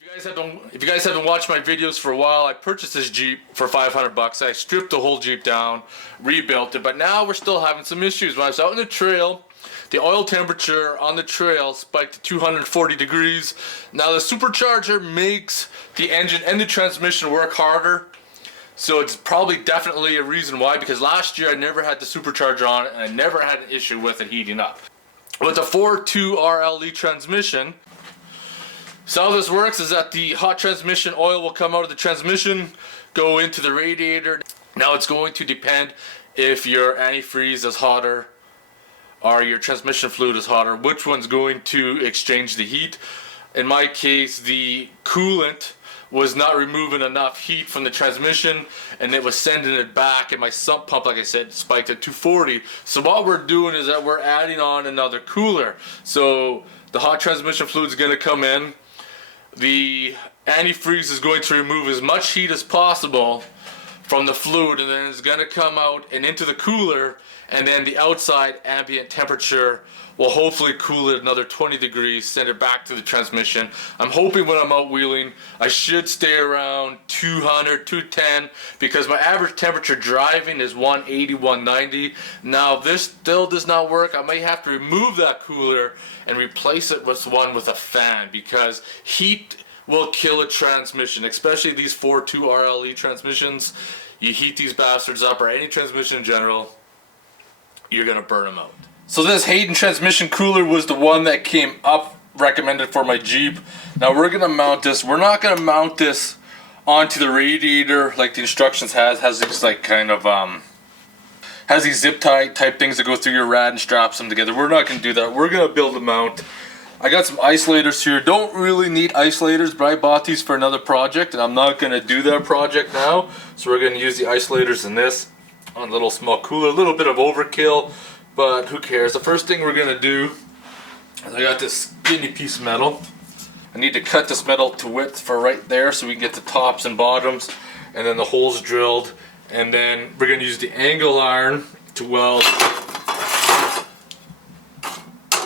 If you guys haven't watched my videos for a while, I purchased this Jeep for 500 bucks. I stripped the whole Jeep down, rebuilt it, but now we're still having some issues. When I was out in the trail, the oil temperature on the trail spiked to 240 degrees. Now the supercharger makes the engine and the transmission work harder. So it's probably definitely a reason why, because last year I never had the supercharger on it and I never had an issue with it heating up. With the 4.2 RLE transmission, so how this works is that the hot transmission oil will come out of the transmission, go into the radiator. Now it's going to depend if your antifreeze is hotter or your transmission fluid is hotter, which one's going to exchange the heat. In my case, the coolant was not removing enough heat from the transmission and it was sending it back, and my sump pump, like I said, spiked at 240. So what we're doing is that we're adding on another cooler. So the hot transmission fluid is going to come in. The antifreeze is going to remove as much heat as possible from the fluid, and then it's going to come out and into the cooler, and then the outside ambient temperature will hopefully cool it another 20 degrees, send it back to the transmission. I'm hoping when I'm out wheeling, I should stay around 200, 210, because my average temperature driving is 180, 190. Now this still does not work. I may have to remove that cooler and replace it with one with a fan, because heat will kill a transmission, especially these 4.2 RLE transmissions. You heat these bastards up, or any transmission in general, you're gonna burn them out. So this Hayden transmission cooler was the one that came up recommended for my Jeep. Now we're gonna mount this. We're not gonna mount this onto the radiator like the instructions has these like kind of has these zip tie type things that go through your rad and straps them together. We're not gonna do that. We're gonna build a mount. I got some isolators here. Don't really need isolators, but I bought these for another project, and I'm not gonna do that project now. So we're gonna use the isolators in this on a little small cooler. A little bit of overkill, but who cares? The first thing we're gonna do is, I got this skinny piece of metal. I need to cut this metal to width for right there so we can get the tops and bottoms, and then the holes drilled. And then we're gonna use the angle iron to weld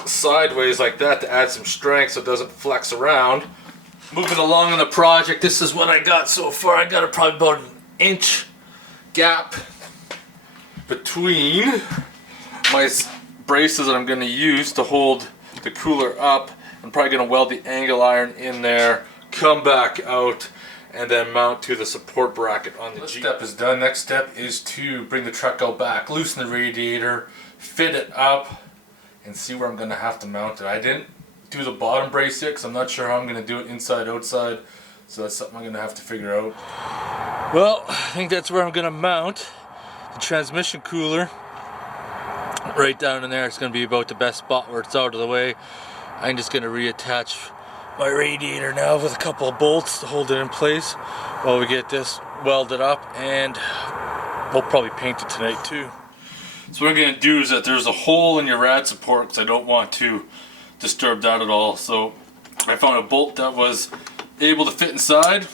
sideways like that to add some strength so it doesn't flex around. Moving along in the project, this is what I got so far. I got probably about an inch gap between my braces that I'm going to use to hold the cooler up. I'm probably going to weld the angle iron in there, come back out, and then mount to the support bracket on the Jeep. This step is done. Next step is to bring the truck out back, loosen the radiator, fit it up, and see where I'm going to have to mount it. I didn't do the bottom brace yet because I'm not sure how I'm going to do it inside, outside. So that's something I'm going to have to figure out. Well, I think that's where I'm going to mount the transmission cooler. Right down in there. It's going to be about the best spot where it's out of the way. I'm just going to reattach my radiator now with a couple of bolts to hold it in place while we get this welded up, and we'll probably paint it tonight too. So what I'm going to do is that there's a hole in your rad support because I don't want to disturb that at all. So I found a bolt that was able to fit inside,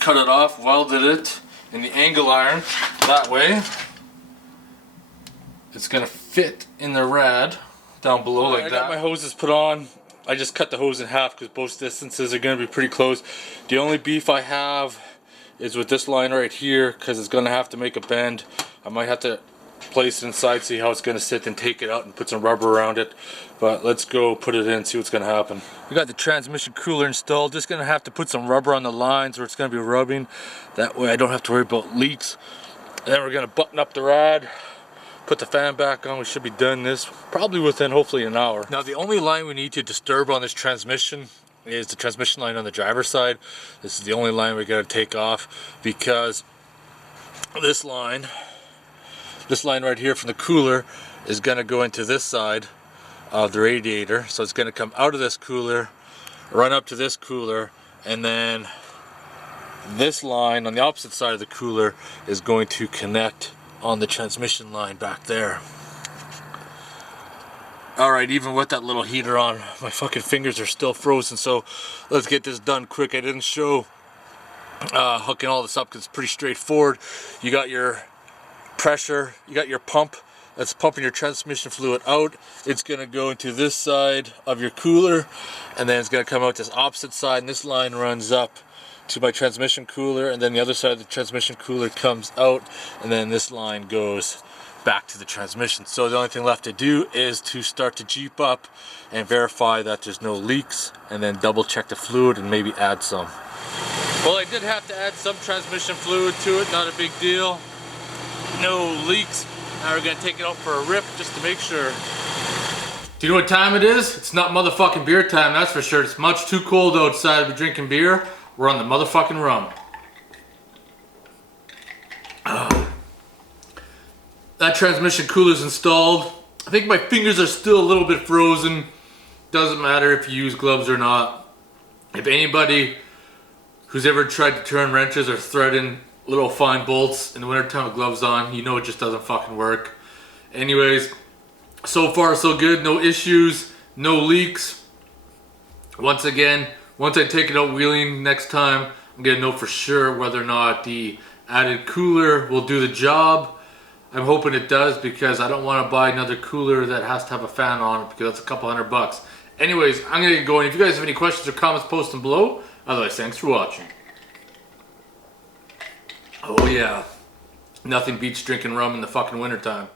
cut it off, welded it in the angle iron. That way it's going to fit in the rad down below like that. I got my hoses put on. I just cut the hose in half because both distances are going to be pretty close. The only beef I have is with this line right here because it's going to have to make a bend. I might have to place it inside, see how it's going to sit, and take it out and put some rubber around it. But let's go put it in, see what's going to happen. We got the transmission cooler installed. Just going to have to put some rubber on the lines where it's going to be rubbing. That way I don't have to worry about leaks. And then we're going to button up the rad, put the fan back on. We should be done this probably within hopefully an hour. Now the only line we need to disturb on this transmission is the transmission line on the driver's side. This is the only line we're going to take off because this line right here from the cooler is going to go into this side of the radiator. So it's going to come out of this cooler, run up to this cooler, and then this line on the opposite side of the cooler is going to connect on the transmission line back there. Alright, even with that little heater on, my fucking fingers are still frozen, so let's get this done quick. I didn't show hooking all this up because it's pretty straightforward. You got your pressure, you got your pump that's pumping your transmission fluid out. It's going to go into this side of your cooler, and then it's going to come out this opposite side, and this line runs up to my transmission cooler, and then the other side of the transmission cooler comes out, and then this line goes back to the transmission. So the only thing left to do is to start the Jeep up and verify that there's no leaks, and then double check the fluid and maybe add some. Well, I did have to add some transmission fluid to it, not a big deal. No leaks. Now we're gonna take it out for a rip just to make sure. Do you know what time it is? It's not motherfucking beer time, that's for sure. It's much too cold outside to be drinking beer. We're on the motherfucking rum. That transmission cooler's installed. I think my fingers are still a little bit frozen. Doesn't matter if you use gloves or not. If anybody who's ever tried to turn wrenches or threading little fine bolts in the wintertime with gloves on, you know it just doesn't fucking work. Anyways, so far so good. No issues, no leaks. Once again, once I take it out wheeling next time, I'm gonna know for sure whether or not the added cooler will do the job. I'm hoping it does, because I don't want to buy another cooler that has to have a fan on it, because that's a couple $100. Anyways, I'm gonna get going. If you guys have any questions or comments, post them below. Otherwise, thanks for watching. Oh yeah, nothing beats drinking rum in the fucking wintertime.